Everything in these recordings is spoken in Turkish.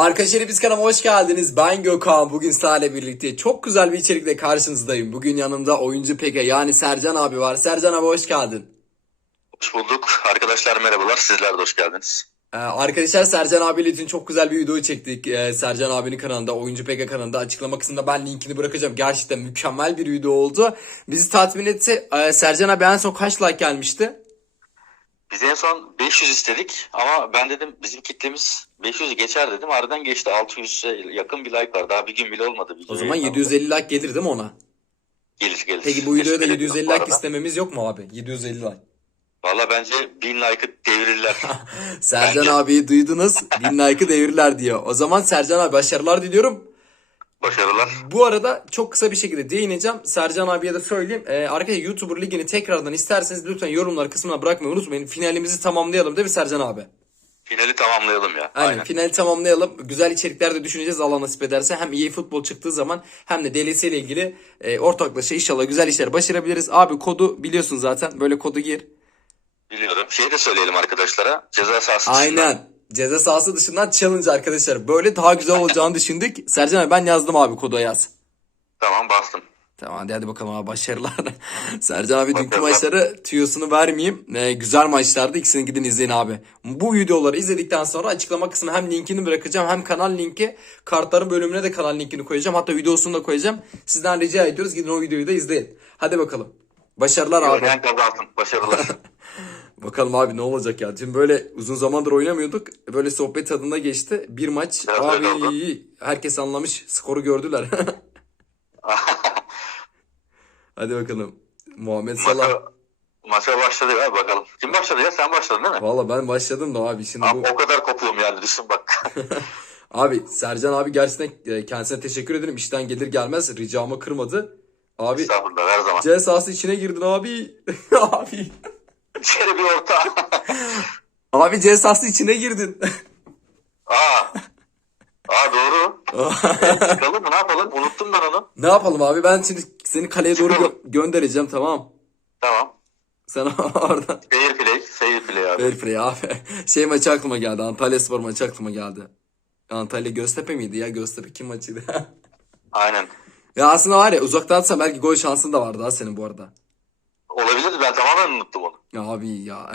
Arkadaşlar biz kanalıma hoş geldiniz. Ben Gökhan. Bugün sizlerle birlikte çok güzel bir içerikle karşınızdayım. Bugün yanımda oyuncu Peke yani Sercan abi var. Sercan abi hoş geldin. Hoş bulduk. Arkadaşlar merhabalar. Sizler de hoş geldiniz. Ee, arkadaşlar Sercan abiyle için çok güzel bir video çektik. Ee, Sercan abinin kanalında, Oyuncu Peke kanalında açıklama kısmında ben linkini bırakacağım. Gerçekten mükemmel bir video oldu. Bizi tatmin etti. Ee, Sercan abi en son kaç like gelmişti? Biz en son 500 istedik ama ben dedim bizim kitlemiz 500'ü geçer dedim. Aradan geçti 600'e yakın bir like var. Daha bir gün bile olmadı. O zaman 750 like gelir değil mi ona? Gelir gelir. Peki bu videoya da Teşekkür 750 ediyorum bu like istememiz yok mu abi? 750 like. Valla bence 1000 like'ı devirirler. Sercan Bence- abiyi duydunuz. 1000 like'ı devirler diyor. O zaman Sercan abi başarılar diliyorum. Başarılar. Bu arada çok kısa bir şekilde değineceğim. Sercan abiye de söyleyeyim. Ee, arkadaşlar YouTuber Ligi'ni tekrardan isterseniz lütfen yorumlar kısmına bırakmayı unutmayın. Finalimizi tamamlayalım değil mi Sercan abi? Finali tamamlayalım ya. Aynen, Aynen. finali tamamlayalım. Güzel içerikler de düşüneceğiz Allah nasip ederse. Hem EA futbol çıktığı zaman hem de DLC ile ilgili e, ortaklaşa inşallah güzel işler başarabiliriz. Abi kodu biliyorsun zaten. Böyle kodu gir. Biliyorum. Şey de söyleyelim arkadaşlara. Ceza sahası dışında- Aynen. Ceza sahası dışından challenge arkadaşlar. Böyle daha güzel olacağını düşündük. Sercan abi ben yazdım abi kodu yaz. Tamam bastım. Tamam hadi, hadi bakalım abi başarılar. Sercan abi dünkü maçları tüyosunu vermeyeyim. Ee, güzel maçlardı. İkisini gidin izleyin abi. Bu videoları izledikten sonra açıklama kısmına hem linkini bırakacağım hem kanal linki. Kartların bölümüne de kanal linkini koyacağım. Hatta videosunu da koyacağım. Sizden rica ediyoruz gidin o videoyu da izleyin. Hadi bakalım. Başarılar abi. Oynayan kazansın. Başarılar. Bakalım abi ne olacak ya. Dün böyle uzun zamandır oynamıyorduk. Böyle sohbet tadında geçti. Bir maç oldu. abi herkes anlamış. Skoru gördüler. Hadi bakalım. Muhammed Salah. Maça, maça başladı ya bakalım. Kim başladı ya? Sen başladın değil mi? Valla ben başladım da abi şimdi bu Abi, o kadar kopuyorum yani düşün bak. abi Sercan abi gerçekten e, kendisine teşekkür ederim. İşten gelir gelmez ricamı kırmadı. Abi Estağfurullah her zaman. C sahası içine girdin abi. abi. İçeri bir orta. Abi C sahası içine girdin. Aa. Aa doğru. Çıkalım mı ne yapalım? Unuttum ben onu. ne yapalım abi ben şimdi seni kaleye doğru gö- göndereceğim tamam. Tamam. Sen oradan Fair play. Fair play abi. Fair play abi. Şey maçı aklıma geldi. Antalya Spor maçı aklıma geldi. Antalya Göztepe miydi ya? Göztepe kim maçıydı? Aynen. ya aslında var ya uzaktan atsan belki gol şansın da vardı ha senin bu arada. Olabilirdi ben tamamen unuttum onu. Ya abi ya.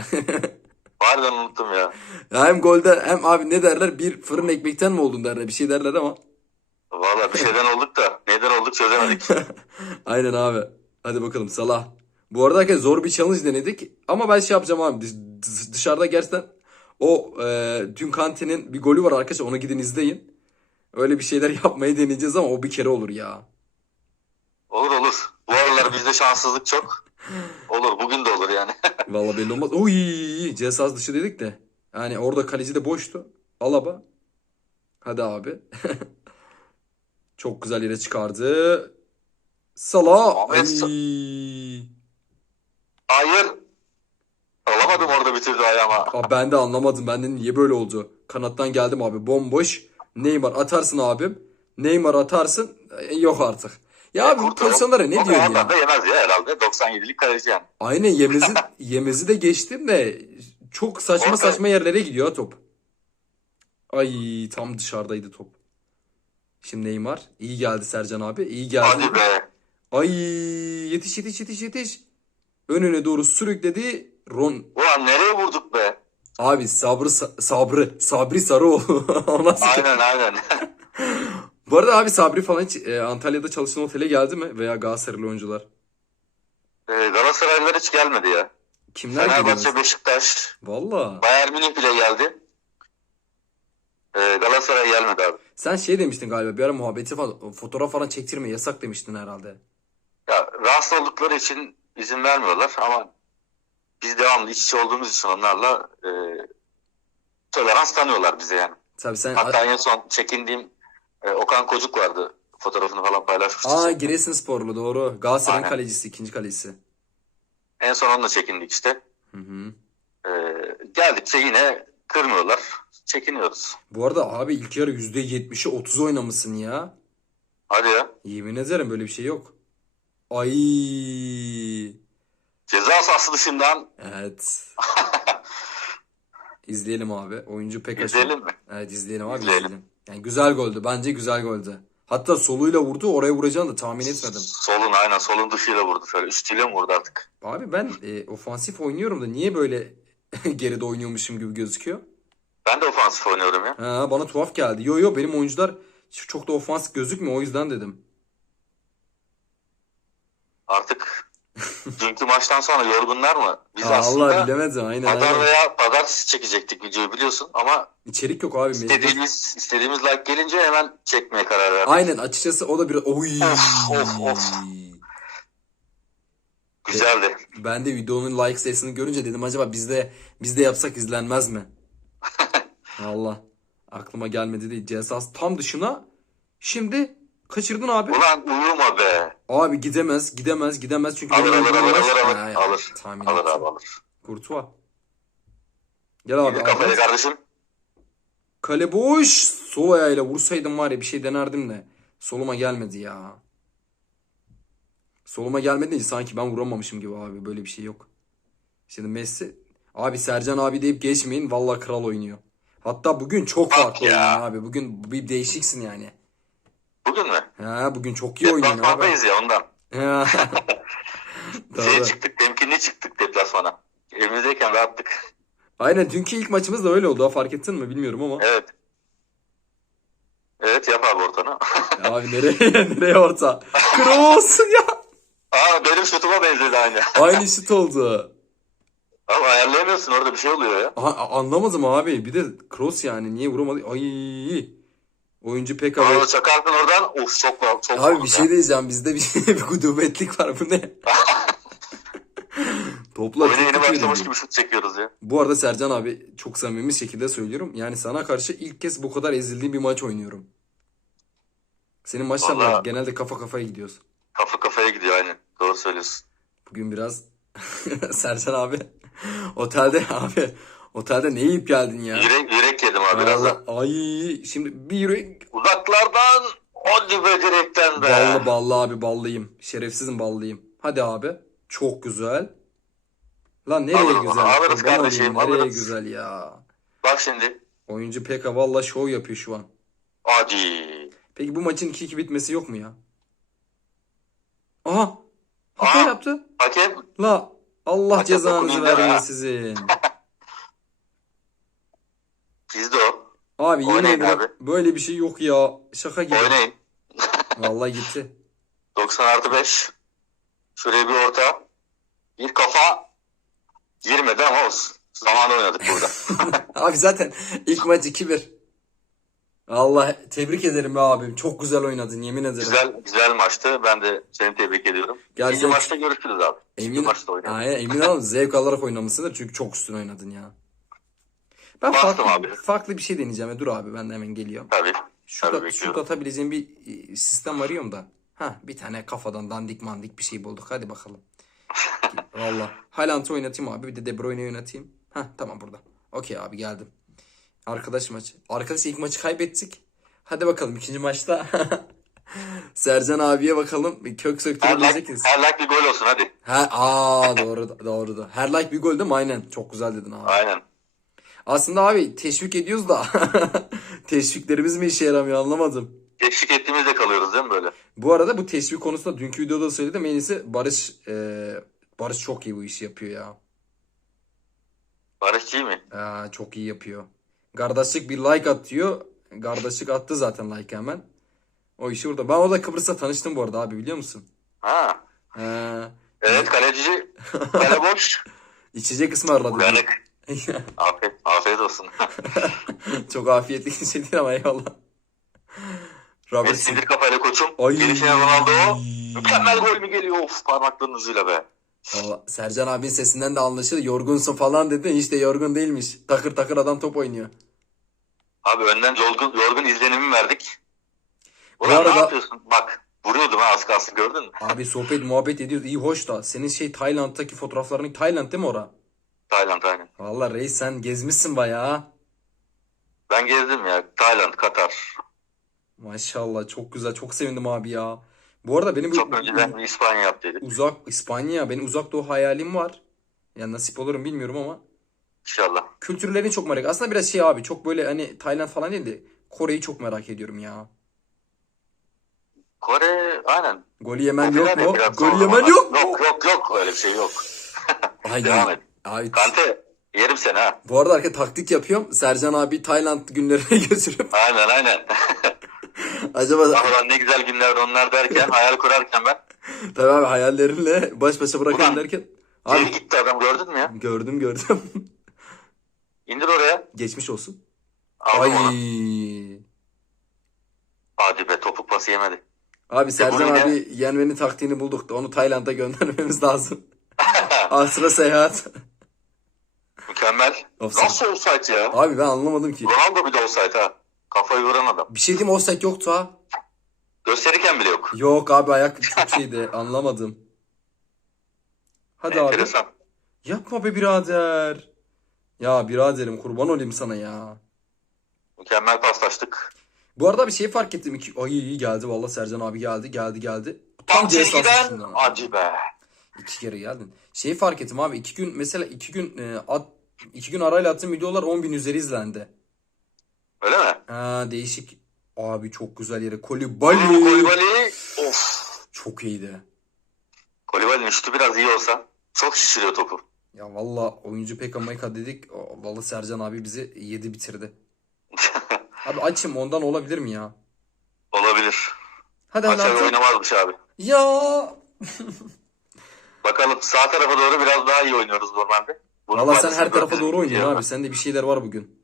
Harbiden unuttum ya. ya hem golde hem abi ne derler bir fırın ekmekten mi oldun derler bir şey derler ama. Valla bir şeyden olduk da neden olduk çözemedik. Aynen abi. Hadi bakalım Salah. Bu arada arkadaşlar zor bir challenge denedik. Ama ben şey yapacağım abi. Dış- dış- Dışarıda gerçekten o e, dün Kante'nin bir golü var arkadaşlar. Onu gidin izleyin. Öyle bir şeyler yapmayı deneyeceğiz ama o bir kere olur ya. olur olur. Bu aralar bizde şanssızlık çok. Olur bugün de olur yani. Vallahi belli olmaz. Uy, cezası dışı dedik de. Yani orada kaleci de boştu. Alaba. Hadi abi. Çok güzel yere çıkardı. Salah. Ahmet Ay. Hayır. Alamadım orada bir türlü ayağıma. Abi ben de anlamadım. Ben de niye böyle oldu? Kanattan geldim abi. Bomboş. Neymar atarsın abim. Neymar atarsın. E, yok artık. Ya abi bu Kurtarım. pozisyonlara ne diyorsun zamanlar ya? da yemez ya herhalde. 97'lik kaleci yani. Aynen Yemez'i, Yemez'i de geçtim de çok saçma Orada- saçma yerlere gidiyor ha top. Ay tam dışarıdaydı top. Şimdi Neymar. iyi geldi Sercan abi. iyi geldi. Hadi be. Ay yetiş yetiş yetiş yetiş. Önüne doğru sürükledi. Ron Ulan nereye vurduk be? abi sabrı sa- sabrı Sabri Sarıoğlu. O nasıl? Aynen aynen. Bu arada abi Sabri falan hiç e, Antalya'da çalışan otele geldi mi? Veya Galatasaraylı oyuncular. Ee, Galatasaraylılar hiç gelmedi ya. Kimler Fenerbahçe, geliyor? Beşiktaş, Valla. Bayern Münih bile geldi. Ee, Galatasaray gelmedi abi. Sen şey demiştin galiba bir ara muhabbeti falan fotoğraf falan çektirme yasak demiştin herhalde. Ya rahatsız oldukları için izin vermiyorlar ama biz devamlı iç içe olduğumuz için onlarla e, tolerans tanıyorlar bize yani. Tabii sen Hatta en son çekindiğim e, Okan Kocuk vardı. Fotoğrafını falan paylaşmıştı. Aa Giresunsporlu doğru. Galatasaray'ın Aynen. kalecisi, ikinci kalecisi. En son onunla çekindik işte. Hı hı. E, geldikçe yine kırmıyorlar. Çekiniyoruz. Bu arada abi ilk yarı %70'i 30 oynamışsın ya. Hadi ya. Yemin ederim böyle bir şey yok. Ay. Ceza sahası dışından Evet. İzleyelim abi. Oyuncu pek izleyelim mi? Evet izleyelim abi İzleyelim. izleyelim. Yani güzel goldü. Bence güzel goldü. Hatta soluyla vurdu. Oraya vuracağını da tahmin etmedim. Solun aynen solun dışıyla vurdu şöyle. Üstüyle mi vurdu artık? Abi ben e, ofansif oynuyorum da niye böyle geride oynuyormuşum gibi gözüküyor? Ben de ofansif oynuyorum ya. Ha, bana tuhaf geldi. Yo yo benim oyuncular çok da ofans gözükmüyor o yüzden dedim. Artık dünkü maçtan sonra yorgunlar mı? Biz Aa, aslında Allah bilemedim aynen pazar aynen. veya pazartesi çekecektik videoyu biliyorsun ama İçerik yok abi. mecbur. istediğimiz istediğimiz like gelince hemen çekmeye karar verdik. Aynen açıkçası o da bir oy. Of, of, of. Güzeldi. Ben de videonun like sayısını görünce dedim acaba biz de biz de yapsak izlenmez mi? Allah. Aklıma gelmedi değil. Cezas tam dışına. Şimdi kaçırdın abi. Ulan uyuma be. Abi gidemez, gidemez, gidemez çünkü Alır, alır, alır, alır, alır. ya, Alır. Tahmin Alır abi alır. Kurtuva. Gel abi. Abi. kardeşim. Kale boş. Sol ayağıyla vursaydım var ya bir şey denerdim de. Soluma gelmedi ya. Soluma gelmedi sanki ben vuramamışım gibi abi. Böyle bir şey yok. Şimdi Messi. Abi Sercan abi deyip geçmeyin. Vallahi kral oynuyor. Hatta bugün çok farklı ya. abi. Bugün bir değişiksin yani. Bugün mü? Ha, bugün çok iyi oynuyorsun abi. Deplasmandayız ya ondan. Şeye çıktık, temkinli çıktık deplasmana. Evimizdeyken rahattık. Aynen dünkü ilk maçımız da öyle oldu. Ha, Fark ettin mi bilmiyorum ama. Evet. Evet yap abi ortanı. Abi nereye nereye orta? Kroos ya. Aa benim şutuma benzedi aynı. Aynı şut oldu. Ama ayarlayamıyorsun orada bir şey oluyor ya. Aha, anlamadım abi. Bir de cross yani. Niye vuramadı? Ay. Oyuncu pek abi. Aa, çakarsın oradan. Of çok çok çok Abi bir şey ya. diyeceğim. Bizde bir, bir gudubetlik var. Bu ne? Topla Oyuna yeni başlamış gibi şut çekiyoruz ya. Bu arada Sercan abi çok samimi şekilde söylüyorum. Yani sana karşı ilk kez bu kadar ezildiğim bir maç oynuyorum. Senin maçlar Vallahi- genelde kafa kafaya gidiyoruz. Kafa kafaya gidiyor aynen. Doğru söylüyorsun. Bugün biraz Sercan abi otelde abi otelde ne yiyip geldin ya? Yürek, yürek yedim abi biraz da. Ay şimdi bir yürek Uzaklardan hadi be direkten be. ballı ballı abi ballıyım. Şerefsizim ballıyım. Hadi abi. Çok güzel. Lan nereye Alırız, güzel? alırız Kurban kardeşim, olayım, Nereye alırız. güzel ya. Bak şimdi. Oyuncu Pekka valla şov yapıyor şu an. Hadi. Peki bu maçın 2-2 bitmesi yok mu ya? Aha. Aa. yaptı. Hakem La Allah Hakem cezanızı dokunayım deme vermeyin ha. sizin. bizde o. Abi yemin Oynayın ederim abi. böyle bir şey yok ya. Şaka gibi. Oynayın. Vallahi gitti. 90 artı 5. Şuraya bir orta. Bir kafa. Girmedi ama olsun. Zamanı oynadık burada. Abi zaten ilk maç 2-1. Allah tebrik ederim be abim. Çok güzel oynadın yemin ederim. güzel güzel maçtı. Ben de seni tebrik ediyorum. Gel İkinci maçta görüşürüz abi. İkinci Emin, maçta oynayalım. Aynen, emin ol zevk alarak oynamışsındır çünkü çok üstün oynadın ya. Ben farklı, abi. farklı bir şey deneyeceğim. ya. Dur abi ben de hemen geliyorum. Tabii. Şut, Tabii at- bekliyorum. şut atabileceğim bir e, sistem arıyorum da. Ha bir tane kafadan dandik mandik bir şey bulduk. Hadi bakalım. Valla. Haaland'ı oynatayım abi. Bir de De Bruyne'yi oynatayım. Ha tamam burada. Okey abi geldim. Arkadaş maçı. Arkadaş ilk maçı kaybettik. Hadi bakalım ikinci maçta. Sercan abiye bakalım. Bir kök söktürebilecek miyiz? her like bir gol olsun hadi. Ha, aa doğru doğru da. Her like bir gol değil mi? Aynen. Çok güzel dedin abi. Aynen. Aslında abi teşvik ediyoruz da teşviklerimiz mi işe yaramıyor anlamadım. Teşvik ettiğimizde kalıyoruz değil mi böyle? Bu arada bu teşvik konusunda dünkü videoda söyledim. En iyisi Barış e, Barış çok iyi bu işi yapıyor ya. Barış iyi mi? Aa, çok iyi yapıyor. Kardeşlik bir like atıyor. Kardeşlik attı zaten like hemen. O işi burada. Ben orada Kıbrıs'ta tanıştım bu arada abi biliyor musun? Ha. Ee, Evet kaleci. Kale boş. içecek ısmarladı. Uyanık. Afiyet, afiyet olsun. çok afiyetli bir şey değil ama eyvallah. Robert Messi indir kafayla koçum. Ay. Gelişine Ronaldo. Mükemmel gol mü geliyor? Of parmaklarının ucuyla be. Valla Sercan abinin sesinden de anlaşılır. Yorgunsun falan dedi. Hiç de yorgun değilmiş. Takır takır adam top oynuyor. Abi önden yorgun, yorgun izlenimi verdik. Bu Ulan arada- ne yapıyorsun? Bak vuruyordum ha az kalsın gördün mü? Abi sohbet muhabbet ediyoruz. İyi hoş da. Senin şey Tayland'daki fotoğrafların Tayland değil mi ora? Tayland aynen. Valla reis sen gezmişsin bayağı. Ben gezdim ya. Tayland, Katar. Maşallah çok güzel. Çok sevindim abi ya. Bu arada benim bu Çok önceden bir İspanya yaptıydık. uzak İspanya benim uzak doğu hayalim var. Yani nasip olurum bilmiyorum ama İnşallah. kültürlerini çok merak. Aslında biraz şey abi çok böyle hani Tayland falan değil de Kore'yi çok merak ediyorum ya. Kore aynen. Golü yemen Popüler yok mu? biraz sonra yemen ama. yok mu? Yok yok yok öyle bir şey yok. Ay, Devam et. ay, Kante yerim seni ha. bu arada arka taktik yapıyorum. Sercan abi Tayland günlerine götürüp Aynen aynen. acaba Ama lan ne güzel günler onlar derken hayal kurarken ben. tabii abi hayallerinle baş başa bırakıyorum Ulan, derken Geri abi gitti adam gördün mü ya? gördüm gördüm. İndir oraya. Geçmiş olsun. Aldım Ay. onu. Hadi be topuk pası yemedi. Abi Sercan yine- abi yenmenin taktiğini bulduk da onu Tayland'a göndermemiz lazım. Asra seyahat. Mükemmel. Offside. Nasıl offside ya? Abi ben anlamadım ki. Ronaldo bir de offside ha. Kafayı vuran adam. Bir şey diyeyim offside yoktu ha. Gösterirken bile yok. Yok abi ayak çok şeydi anlamadım. Hadi abi. Enteresan. Yapma be birader. Ya biraderim kurban olayım sana ya. Mükemmel paslaştık. Bu arada bir şey fark ettim. İki... Ay iyi geldi valla Sercan abi geldi geldi geldi. Tam çizgiden sahasından. acı be. İki kere geldin. Şeyi fark ettim abi iki gün mesela iki gün e, at, iki gün arayla attığım videolar 10 bin üzeri izlendi. Öyle mi? Ha değişik. Abi çok güzel yere. Kolibali. Kolibali of. Çok iyiydi. Kolibali'nin şutu biraz iyi olsa çok şişiriyor topu. Ya valla oyuncu pek Amerika dedik. Valla Sercan abi bizi yedi bitirdi. Abi açım ondan olabilir mi ya? Olabilir. Hadi Açar hadi. oynamazmış abi. Ya. Bakalım sağ tarafa doğru biraz daha iyi oynuyoruz normalde. Bunun Valla sen her tarafa doğru oynuyorsun abi. Sende bir şeyler var bugün.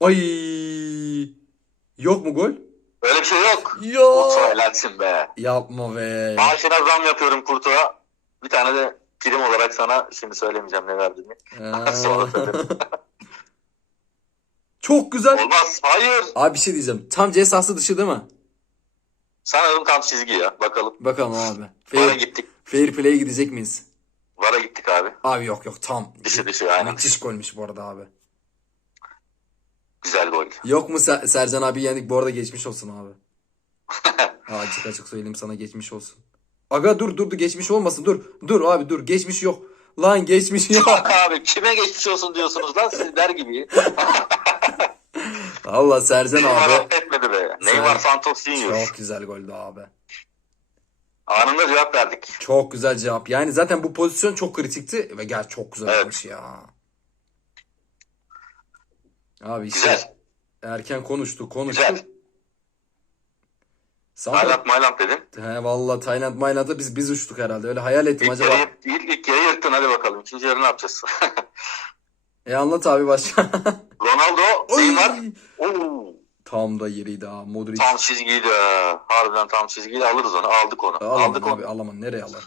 Ay. Yok mu gol? Öyle bir şey yok. Ya. Kurtuğa helalsin be. Yapma be. Maaşına zam yapıyorum Kurtuğa. Bir tane de prim olarak sana şimdi söylemeyeceğim ne verdiğimi. Sonra söylerim. Çok güzel. Olmaz. Hayır. Abi bir şey diyeceğim. Tam C sahası dışı değil mi? Sanırım tam çizgi ya. Bakalım. Bakalım abi. Vara Fair, gittik. fair play gidecek miyiz? Vara gittik abi. Abi yok yok tam. Dışı dışı aynen. Müthiş golmüş bu arada abi. Güzel gol. Yok mu Ser- Sercan abi yendik bu arada geçmiş olsun abi. Açık açık söyleyeyim sana geçmiş olsun. Aga dur dur dur geçmiş olmasın dur. Dur abi dur geçmiş yok. Lan geçmiş yok. Abi kime geçmiş olsun diyorsunuz lan siz der gibi. Allah Neymar abi. affetmedi be. Neymar Santos Senior. Çok güzel goldü abi. Anında cevap verdik. Çok güzel cevap. Yani zaten bu pozisyon çok kritikti ve gel çok güzel Evet. olmuş ya. Abi işte Güzel. erken konuştuk konuştuk. Güzel. Santra... Tayland Mayland dedin. He valla Tayland Mayland'da biz biz uçtuk herhalde. Öyle hayal ettim İlk acaba. yarıyı, ilk, ilk yarıyı yırttın hadi bakalım. İkinci yarı ne yapacağız? E anlat abi başka. Ronaldo! Neymar. Oo, Tam da yeriydi ha. Modric. tam çizgiydi. ha. Harbiden tam çizgiydi. Alırız onu. Aldık onu. Alamam Aldık abi onu. alamam. Nereye alalım?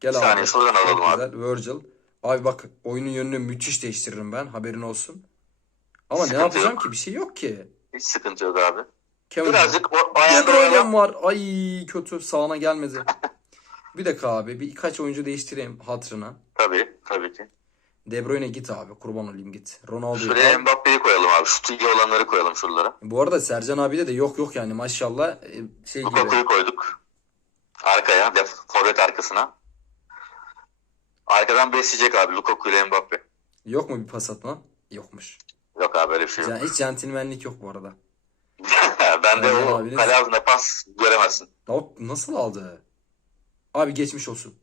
Gel Bir abi. saniye şuradan alalım Çok abi. güzel. Virgil. Abi bak oyunun yönünü müthiş değiştiririm ben. Haberin olsun. Ama ne Sıkıntı yapacağım yok. ki? Bir şey yok ki. Hiç sıkıntı yok abi. Kevin Birazcık o De Bruyne'm var. Ay kötü sağına gelmedi. Bir dakika abi birkaç oyuncu değiştireyim hatırına. Tabii, tabii ki. De Bruyne git abi kurban olayım git. Ronaldo'yu Şuraya. Mbappe'yi koyalım abi. Şu iyi olanları koyalım şuralara. Bu arada Sercan abiyle de yok yok yani maşallah e, şey gibi. Lukaku'yu koyduk. Arkaya, forvet arkasına. Arkadan besleyecek abi Lukaku ile Mbappe. Yok mu bir pas atma? Yokmuş. Yok abi öyle bir şey yok. Yani hiç centilmenlik yok bu arada. ben de Aynen o abi, ne- kale ağzına pas göremezsin. Ya nasıl aldı? Abi geçmiş olsun.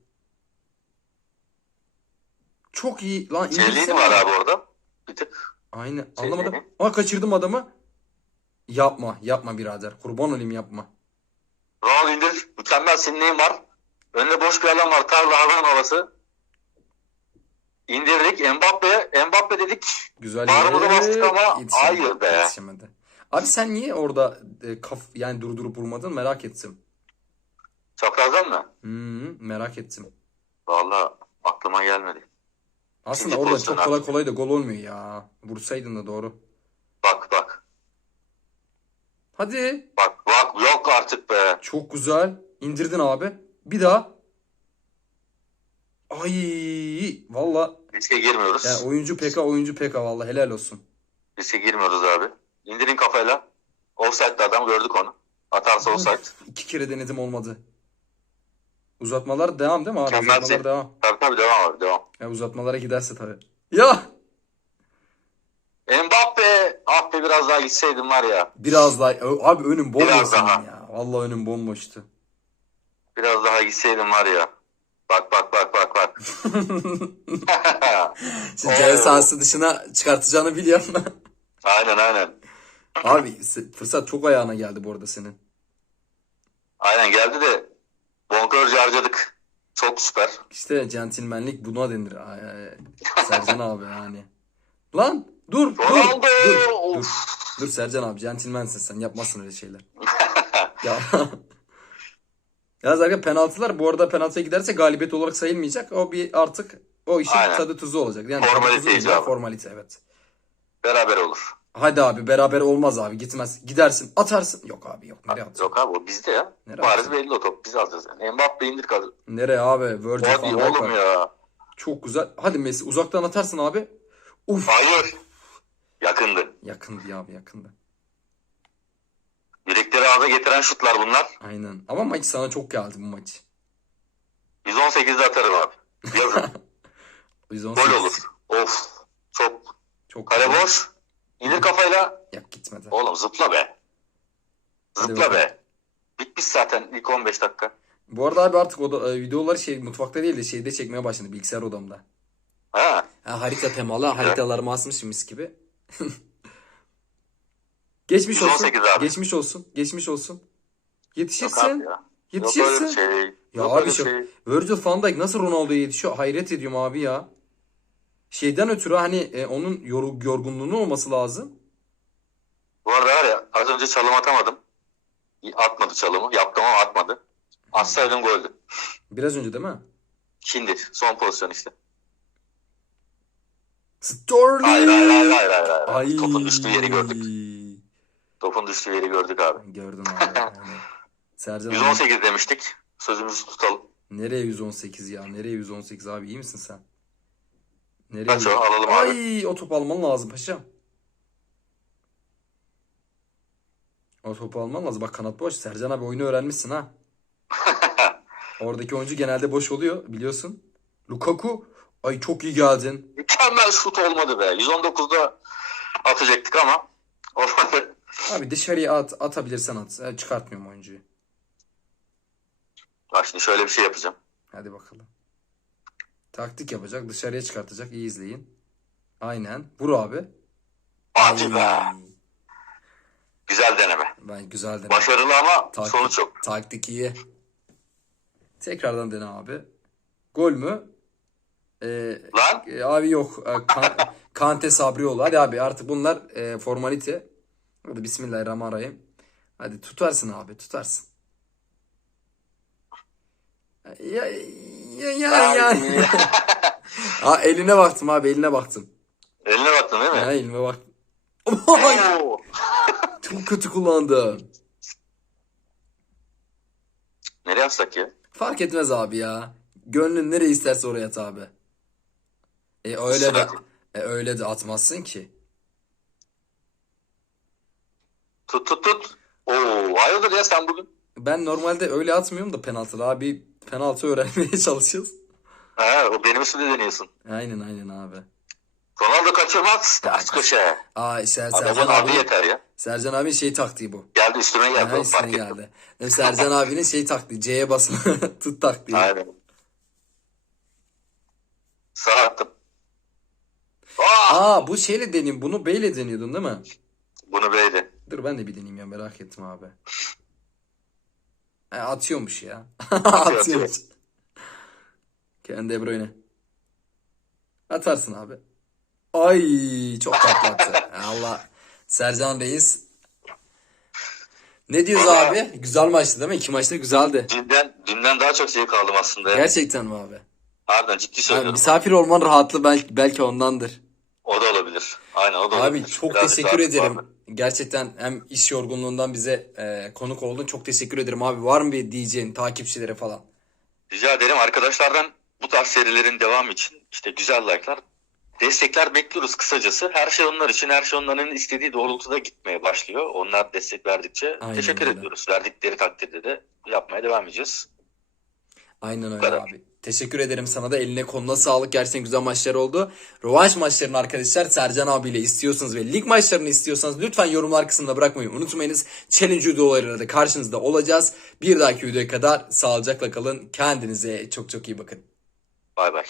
Çok iyi. Lan Çeliğin indirsene. var abi orada. Bir tık. Aynen. Şey Anlamadım. Ama kaçırdım adamı. Yapma. Yapma birader. Kurban olayım yapma. Ronaldo indir. Mükemmel sinirliğin var. Önünde boş bir alan var. Tarla havan havası. İndirdik. Mbappe. Mbappe dedik. Güzel Bağrımıza bastık ama hayır be. yetişemedi. Abi sen niye orada e, kaf yani durdurup vurmadın merak ettim. Çaprazdan mı? Hmm, merak ettim. Vallahi aklıma gelmedi. Aslında İkinci orada pozisyon çok kolay abi. kolay da gol olmuyor ya. Vursaydın da doğru. Bak bak. Hadi. Bak bak yok artık be. Çok güzel. İndirdin abi. Bir daha. Ay valla Riske girmiyoruz. yani oyuncu PK oyuncu PK valla helal olsun. Riske girmiyoruz abi. İndirin kafayla. Offside'da adam gördük onu. Atarsa offside. İki kere denedim olmadı. Uzatmalar devam değil mi abi? Mükemmel Uzatmalar devam. Tabii tabii devam abi devam. Ya uzatmalara giderse tabii. Ya Mbappe. Ah be biraz daha gitseydim var ya. Biraz daha abi önüm bomboş Biraz daha. ya. Vallahi önüm bomboştu. Biraz daha gitseydim var ya. Bak bak bak bak bak. Şimdi ceza sahası dışına çıkartacağını biliyorum. aynen aynen. Abi fırsat çok ayağına geldi bu arada senin. Aynen geldi de bonkörce harcadık. Çok süper. İşte centilmenlik buna denir. Ay, ay. Sercan abi yani. Lan dur dur Ronaldo! dur dur. Of. Dur Sercan abi centilmensin sen yapmazsın öyle şeyler. ya. Ya zaten penaltılar bu arada penaltıya giderse galibiyet olarak sayılmayacak. O bir artık o işin Aynen. tadı tuzu olacak. Yani Formalite tuzu icabı. Formalite evet. Beraber olur. Hadi abi beraber olmaz abi gitmez. Gidersin atarsın. Yok abi yok nereye atacaksın? Yok abi o bizde ya. Nereye Bariz atacağım? belli o top. Biz alacağız yani. Mbappe indir kadın. Nereye abi? Virgil Hadi Dijk oğlum var. ya. Çok güzel. Hadi Messi uzaktan atarsın abi. Uf. Hayır. Yakındı. Yakındı ya abi yakındı. Direkleri ağza getiren şutlar bunlar. Aynen. Ama maç sana çok geldi bu maç. 118'de atarım abi. Yazın. 118. Gol olur. Of. Çok. Çok Kale boş. İndir kafayla. Yak gitmedi. Oğlum zıpla be. Zıpla be. Bitmiş zaten ilk 15 dakika. Bu arada abi artık o da, e, videoları şey mutfakta değil de şeyde çekmeye başladı bilgisayar odamda. Ha. Ha, harita temalı haritalarımı asmışım mis gibi. geçmiş olsun. 118 abi. Geçmiş olsun. Geçmiş olsun. Yetişirsin. ya. Yok öyle Yetişirsin. şey. Ya Yok abi şey. Virgil van Dijk nasıl Ronaldo'ya yetişiyor? Hayret ediyorum abi ya. Şeyden ötürü hani e, onun yor- yorgunluğunun olması lazım. Bu arada var ya az önce çalım atamadım. Atmadı çalımı. Yaptım ama atmadı. Atsaydım goldü. Biraz önce değil mi? Şimdi son pozisyon işte. Sterling. Hayır hayır hayır hayır. hayır, hayır. Ay. Topun düştüğü yeri gördük. Topun düştüğü yeri gördük abi. Gördüm abi. Sercan abi, 118 demiştik. Sözümüzü tutalım. nereye 118 ya? Nereye 118 abi? İyi misin sen? Nereye? Kaç o? Alalım abi. Ay o topu alman lazım paşam. O topu alman lazım. Bak kanat boş. Sercan abi oyunu öğrenmişsin ha. Oradaki oyuncu genelde boş oluyor biliyorsun. Lukaku. Ay çok iyi geldin. Mükemmel şut olmadı be. 119'da atacaktık ama olmadı. Abi dışarıya at, atabilirsen at. E, Çıkartmıyorum oyuncuyu. Bak şimdi şöyle bir şey yapacağım. Hadi bakalım. Taktik yapacak. Dışarıya çıkartacak. İyi izleyin. Aynen. Vur abi. Hadi be. Güzel deneme. Ben güzel dene. Başarılı ama Taktik. sonuç yok. Taktik iyi. Tekrardan dene abi. Gol mü? Ee, Lan e, abi yok. Ee, kan, Kante Sabrioğlu. Hadi abi artık bunlar e, formalite. Hadi Bismillahirrahmanirrahim. Hadi tutarsın abi tutarsın. Ya ya ya ya. Aa, eline baktım abi eline baktım. eline baktın değil mi? Ha, elime baktım. Oo. çok kötü kullandım. Nereye atsak ya? Fark etmez abi ya. Gönlün nereye isterse oraya at abi. E öyle de e, öyle de atmazsın ki. Tut tut tut. Oo, hayırdır ya sen bugün? Ben normalde öyle atmıyorum da penaltılı abi. Penaltı öğrenmeye çalışıyoruz. He, o benim üstümde deniyorsun. Aynen aynen abi. Ronaldo kaçırmaz. Ters köşe. Aa Ser, Sercan adı abi yeter ya. Sercan abinin şey taktiği bu. Geldi üstüme geldi. Ha, fark üstüne ettim. geldi. Mi? Sercan abinin şey taktiği. C'ye basma tut taktiği. Aynen. Sağ attım. Aa! Aa bu şeyle deneyim. Bunu B ile deniyordun değil mi? Bunu beydi. Dur ben de bir deneyeyim ya merak ettim abi. E, atıyormuş ya. atıyor. atıyormuş. Kendi De Bruyne. Atarsın abi. Ay çok tatlı attı. Allah. Sercan Reis. Ne diyoruz abi? Güzel maçtı değil mi? İki maçta güzeldi. Dünden, dünden daha çok zevk aldım aslında. Gerçekten mi abi? Harbiden ciddi Abi, söylüyorum. misafir olman rahatlı belki, belki ondandır. O da olabilir. Aynen o da Abi olabilir. çok Birazcık teşekkür ederim. vardı. Gerçekten hem iş yorgunluğundan bize e, konuk oldun. Çok teşekkür ederim abi. Var mı bir diyeceğin takipçilere falan? Rica ederim arkadaşlardan bu tarz serilerin devamı için işte güzel like'lar, destekler bekliyoruz kısacası. Her şey onlar için, her şey onların istediği doğrultuda gitmeye başlıyor. Onlar destek verdikçe Aynen teşekkür öyle. ediyoruz. Verdikleri takdirde de yapmaya devam edeceğiz. Aynen öyle abi. Teşekkür ederim sana da eline koluna sağlık. Gerçekten güzel maçlar oldu. Rövanş maçlarını arkadaşlar Sercan abiyle istiyorsanız ve lig maçlarını istiyorsanız lütfen yorumlar kısmında bırakmayı unutmayınız. Challenge videolarıyla da karşınızda olacağız. Bir dahaki videoya kadar sağlıcakla kalın. Kendinize çok çok iyi bakın. Bay bay.